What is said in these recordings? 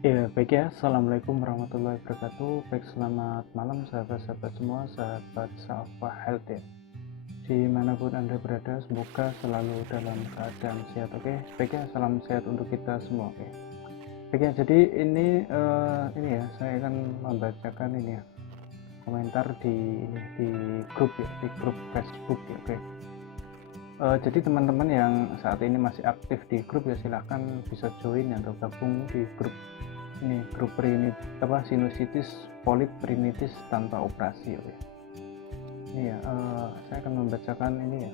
Ya, baik ya. Assalamualaikum warahmatullahi wabarakatuh. Baik, selamat malam sahabat-sahabat semua, sahabat Safa Health ya. Dimanapun Anda berada, semoga selalu dalam keadaan sehat. Oke, baik ya. Salam sehat untuk kita semua. Oke. Baik ya. Jadi ini ya, saya akan membacakan ini ya komentar di grup ya, di grup Facebook ya. Oke. Jadi teman-teman yang saat ini masih aktif di grup ya silahkan bisa join atau gabung di grup ini, grup sinusitis polip rinitis tanpa operasi. Oke. Ini ya, saya akan membacakan ini ya,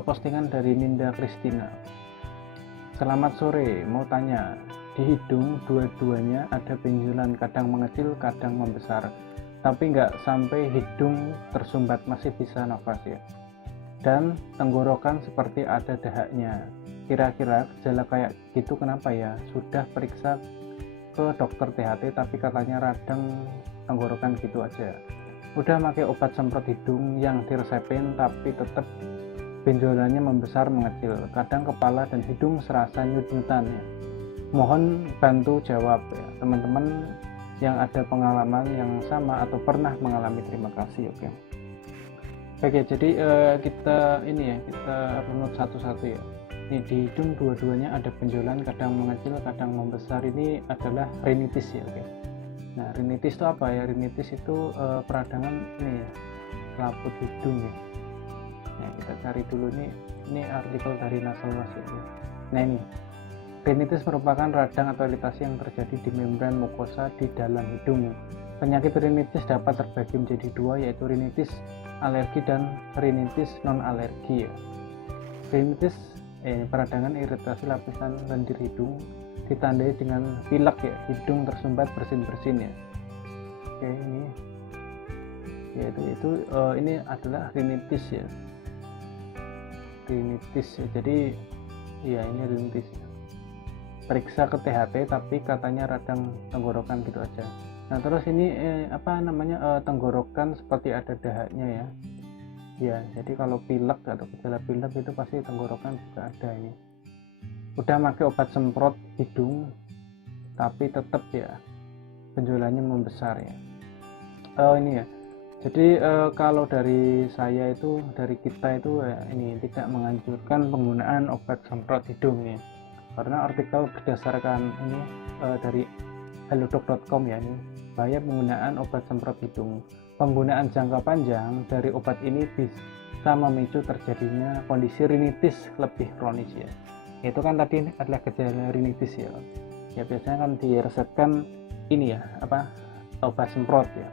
postingan dari Ninda Kristina. Selamat sore, mau tanya, di hidung dua-duanya ada benjolan, kadang mengecil kadang membesar, tapi nggak sampai hidung tersumbat, masih bisa nafas ya, dan tenggorokan seperti ada dahaknya. Kira-kira gejala kayak gitu kenapa ya? Sudah periksa ke dokter THT tapi katanya radang tenggorokan gitu aja. Udah pakai obat semprot hidung yang diresepin tapi tetap benjolannya membesar mengecil. Kadang kepala dan hidung serasa nyut-nyutan ya. Mohon bantu jawab ya teman-teman yang ada pengalaman yang sama atau pernah mengalami. Terima kasih. Oke. Oke, jadi kita ini ya, kita runut satu-satu ya. Ini di hidung dua-duanya ada benjolan, kadang mengecil kadang membesar. Ini adalah rinitis ya. Oke. Nah, rinitis itu apa ya? Rinitis itu peradangan ini ya, selaput hidung ya. Nah, kita cari dulu ini artikel dari Nasal Was ya. Nah, ini rinitis merupakan radang atau iritasi yang terjadi di membran mukosa di dalam hidung. Penyakit rinitis dapat terbagi menjadi dua, yaitu rinitis alergi dan rinitis non alergi ya. Rinitis peradangan iritasi lapisan lendir hidung ditandai dengan pilek ya, hidung tersumbat bersin-bersin ya. Oke, ini yaitu ini adalah rinitis ya. Rinitis ya. Jadi ya ini rinitis ya. Periksa ke THT tapi katanya radang tenggorokan gitu aja. Nah, terus ini tenggorokan seperti ada dahaknya ya. Ya, jadi kalau pilek atau gejala pilek itu pasti tenggorokan juga ada ini. Udah pakai obat semprot hidung tapi tetap ya benjolannya membesar ya. Ini ya. Jadi kalau dari saya itu, dari kita itu ini tidak menganjurkan penggunaan obat semprot hidung ya. Karena artikel berdasarkan ini dari halodoc.com ya, ini bahaya penggunaan obat semprot hidung. Penggunaan jangka panjang dari obat ini bisa memicu terjadinya kondisi rinitis lebih kronis ya. Itu kan tadi adalah gejala rinitis ya. Ya biasanya kan diresepkan ini ya, obat semprot ya.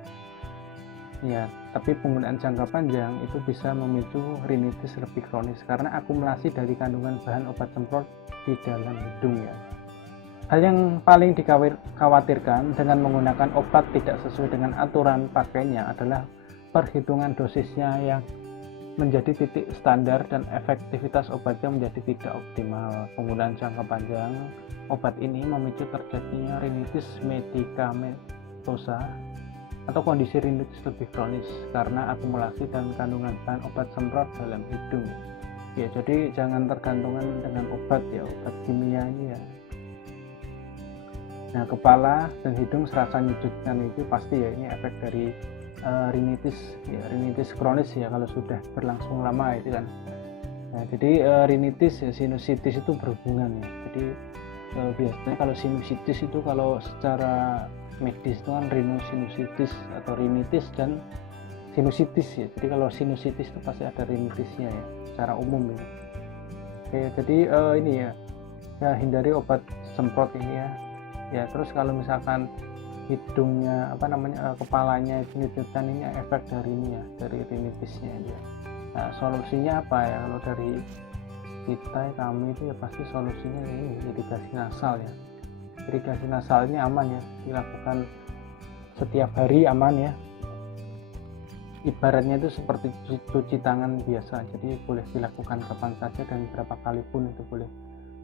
Ya, tapi penggunaan jangka panjang itu bisa memicu rinitis lebih kronis karena akumulasi dari kandungan bahan obat semprot di dalam hidung ya. Hal yang paling dikhawatirkan dengan menggunakan obat tidak sesuai dengan aturan pakainya adalah perhitungan dosisnya yang menjadi titik standar dan efektivitas obatnya menjadi tidak optimal. Penggunaan jangka panjang obat ini memicu terjadinya rinitis medikamentosa atau kondisi rinitis lebih kronis karena akumulasi dan kandungan bahan obat semprot dalam hidung. Ya, jadi jangan tergantungan dengan obat ya, obat kimia ini ya. Nah, kepala dan hidung serasa nyutkan itu pasti ya, ini efek dari rinitis ya, rinitis kronis ya kalau sudah berlangsung lama itu kan. Nah, jadi rinitis ya, sinusitis itu berhubungan ya. Jadi biasanya kalau sinusitis itu kalau secara medis itu kan rhinosinusitis atau rinitis dan sinusitis ya. Jadi kalau sinusitis itu pasti ada rinitisnya ya secara umum ya. Oke, jadi ini ya, hindari obat semprot ini ya. Ya, terus kalau misalkan hidungnya kepalanya itu nyut-nyutan, ini efek dari ini ya, dari rinitisnya ya. Nah, solusinya apa ya? Kalau dari kami itu ya pasti solusinya ini irigasi nasal ya. Irigasi nasalnya aman ya, dilakukan setiap hari aman ya. Ibaratnya itu seperti cuci tangan biasa, jadi boleh dilakukan kapan saja dan berapa kali pun itu boleh.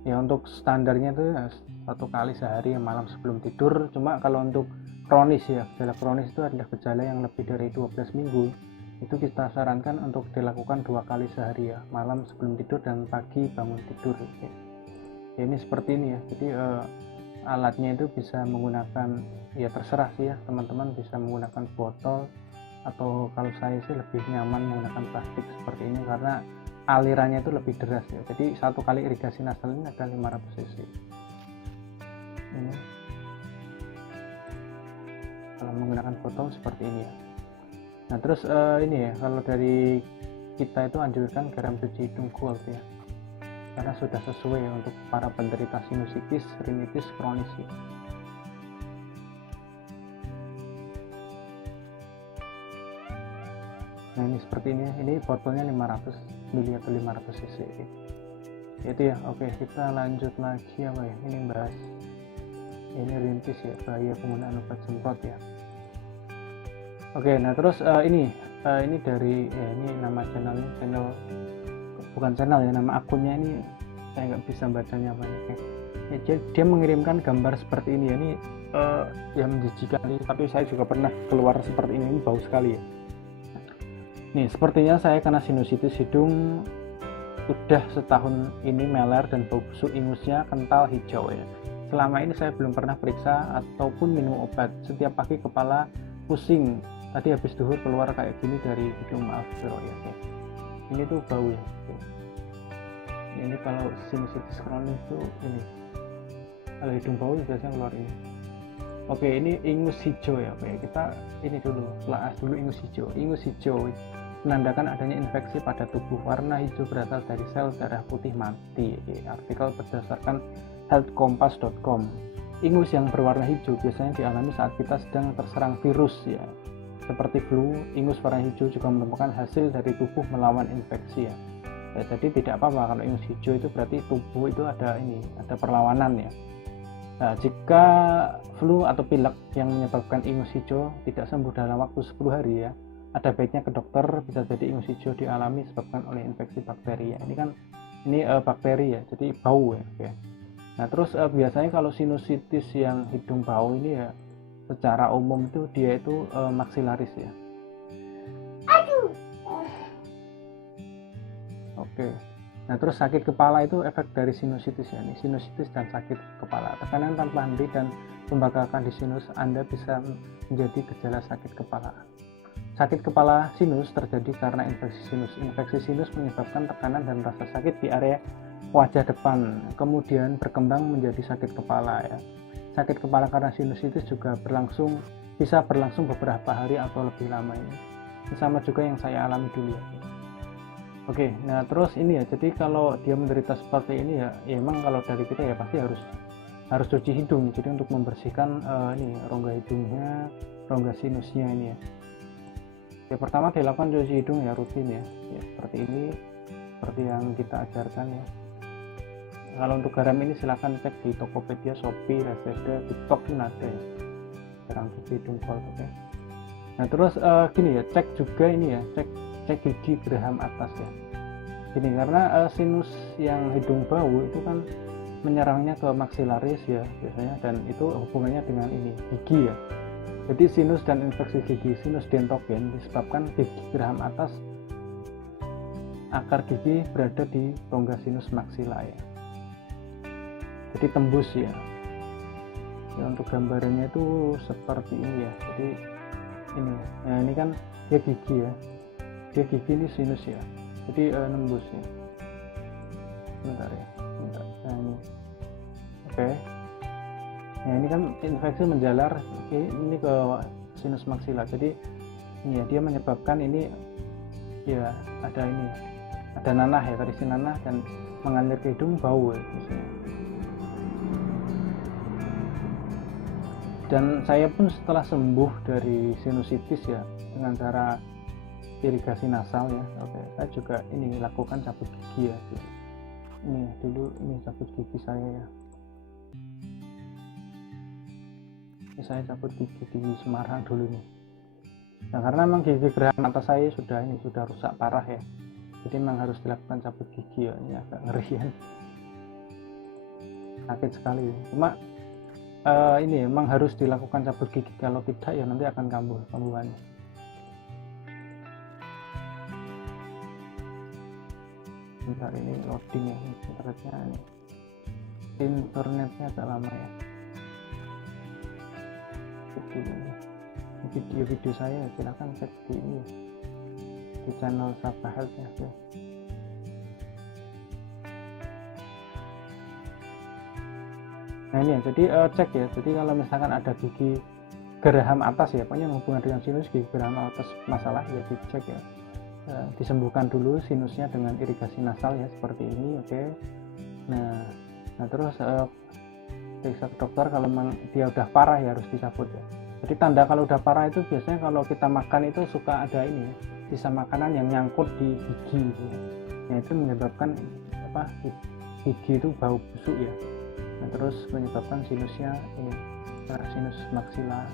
Ya, untuk standarnya itu ya, 1 kali sehari malam sebelum tidur. Cuma kalau untuk kronis ya, gejala kronis itu adalah gejala yang lebih dari 12 minggu, itu kita sarankan untuk dilakukan 2 kali sehari ya, malam sebelum tidur dan pagi bangun tidur ya. Ya, ini seperti ini ya. Jadi alatnya itu bisa menggunakan, ya terserah sih ya, teman-teman bisa menggunakan botol, atau kalau saya sih lebih nyaman menggunakan plastik seperti ini karena alirannya itu lebih deras ya. Jadi satu kali irigasi nasal ini ada 500 cc. Ini kalau menggunakan botol seperti ini ya. Nah terus ini ya, kalau dari kita itu anjurkan garam cuci hidung gold ya, karena sudah sesuai ya untuk para penderita sinusitis, rinitis kronis ya. Nah ini seperti ini, ini botolnya 500 ml atau 500 cc itu ya. Oke, kita lanjut lagi apa ya, ini bahas ini rintis ya, bahaya penggunaan obat semprot ya. Oke, nah terus ini dari ya, ini nama channel bukan channel ya, nama akunnya ini saya nggak bisa bacanya apa ya. Dia mengirimkan gambar seperti ini ya, ini yang menjijikan, tapi saya juga pernah keluar seperti ini bau sekali ya. Nih, sepertinya saya kena sinusitis hidung udah setahun ini, meler dan bau busuk, ingusnya kental hijau ya. Selama ini saya belum pernah periksa ataupun minum obat. Setiap pagi kepala pusing. Tadi habis duhur keluar kayak gini dari hidung, maaf ya. Ini tuh bau ya. Ini kalau sinusitis kronis itu ini. Kalau hidung bau biasanya keluar ini. Oke, ini ingus hijau ya. Oke, kita ini dulu, telah dulu ingus hijau. Ingus hijau menandakan adanya infeksi pada tubuh. Warna hijau berasal dari sel darah putih mati. Artikel berdasarkan healthkompas.com. Ingus yang berwarna hijau biasanya dialami saat kita sedang terserang virus ya, seperti flu. Ingus warna hijau juga merupakan hasil dari tubuh melawan infeksi ya. Jadi tidak apa-apa kalau ingus hijau itu berarti tubuh itu ada perlawanan ya. Nah, jika flu atau pilek yang menyebabkan ingus hijau tidak sembuh dalam waktu 10 hari ya, ada baiknya ke dokter. Bisa jadi ingus hijau dialami disebabkan oleh infeksi bakteri ya. Ini bakteri ya, jadi bau ya. Oke. Nah terus biasanya kalau sinusitis yang hidung bau ini ya, secara umum itu dia itu maksilaris ya. Oke. Nah terus sakit kepala itu efek dari sinusitis ya. Ini sinusitis dan sakit kepala. Tekanan tanpa henti dan pembengkakan di sinus Anda bisa menjadi gejala sakit kepala. Sakit kepala sinus terjadi karena infeksi sinus. Infeksi sinus menyebabkan tekanan dan rasa sakit di area wajah depan, kemudian berkembang menjadi sakit kepala ya. Sakit kepala karena sinusitis juga bisa berlangsung beberapa hari atau lebih lama ini. Sama juga yang saya alami dulu ya. Oke, nah terus ini ya, jadi kalau dia menderita seperti ini ya, emang kalau dari kita ya pasti harus cuci hidung. Jadi untuk membersihkan ini rongga hidungnya, rongga sinusnya ini ya. Ya pertama dilakukan cuci hidung ya rutin ya, seperti ini, seperti yang kita ajarkan ya. Kalau untuk garam ini silahkan cek di Tokopedia, Shopee, Lazada, TikTok pun ada ya, garam cuci hidung gold. Oke. Nah terus gini ya, cek juga ini ya, cek gigi geraham atas ya. Gini, karena sinus yang hidung bau itu kan menyerangnya ke maksilaris ya biasanya, dan itu hubungannya dengan ini gigi ya. Jadi sinus dan infeksi gigi, sinus dentogen disebabkan gigi geraham atas, akar gigi berada di rongga sinus maksila ya. Jadi tembus ya. Untuk gambarannya itu seperti ini ya. Jadi ini, nah ini kan dia gigi ya. Dia gigi ini sinus ya. Jadi nembus ya. Bentar ya. Bentar. Nah ini. Oke. Nah ini kan infeksi menjalar ini ke sinus maksila. Jadi ini ya, dia menyebabkan ini ya, ada nanah ya, tadi nanah dan mengalir ke hidung, bau ya misalnya. Dan saya pun setelah sembuh dari sinusitis ya dengan cara irigasi nasal ya. Oke, saya juga ini lakukan cabut gigi ya. Ini dulu ini cabut gigi saya ya. Ini saya cabut gigi di Semarang dulu nih. Nah karena memang gigi geraham atas saya sudah rusak parah ya. Jadi memang harus dilakukan cabut gigi ya. Ini agak ngeri ya. Sakit sekali. Cuma ini memang harus dilakukan cabut gigi, kalau tidak ya nanti akan kambuhannya. Bentar ini loading ya, internetnya agak lama ya. cek dulu video-video saya, silahkan cek di ini di channel Safa Health ya. Nah ini ya, jadi cek ya, jadi kalau misalkan ada gigi geraham atas ya, pokoknya hubungan dengan sinus gigi geraham atas masalah ya, dicek ya. Disembuhkan dulu sinusnya dengan irigasi nasal ya, seperti ini. Oke. Nah terus periksa ke dokter, kalau dia udah parah ya harus dicabut ya. Jadi tanda kalau udah parah itu biasanya kalau kita makan itu suka ada ini ya, sisa makanan yang nyangkut di gigi gitu ya. Nah itu menyebabkan gigi itu bau busuk ya. Nah terus menyebabkan sinusnya ini, sinus maxillaris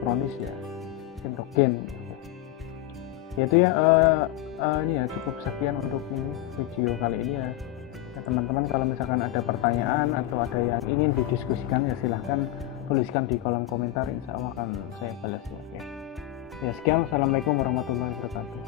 kronis ya, endogen. Yaitu ya, ini ya cukup sekian untuk ini video kali ini ya. Teman-teman kalau misalkan ada pertanyaan atau ada yang ingin didiskusikan ya silahkan tuliskan di kolom komentar, insya Allah akan saya balas ya. Ya sekian, assalamualaikum warahmatullahi wabarakatuh.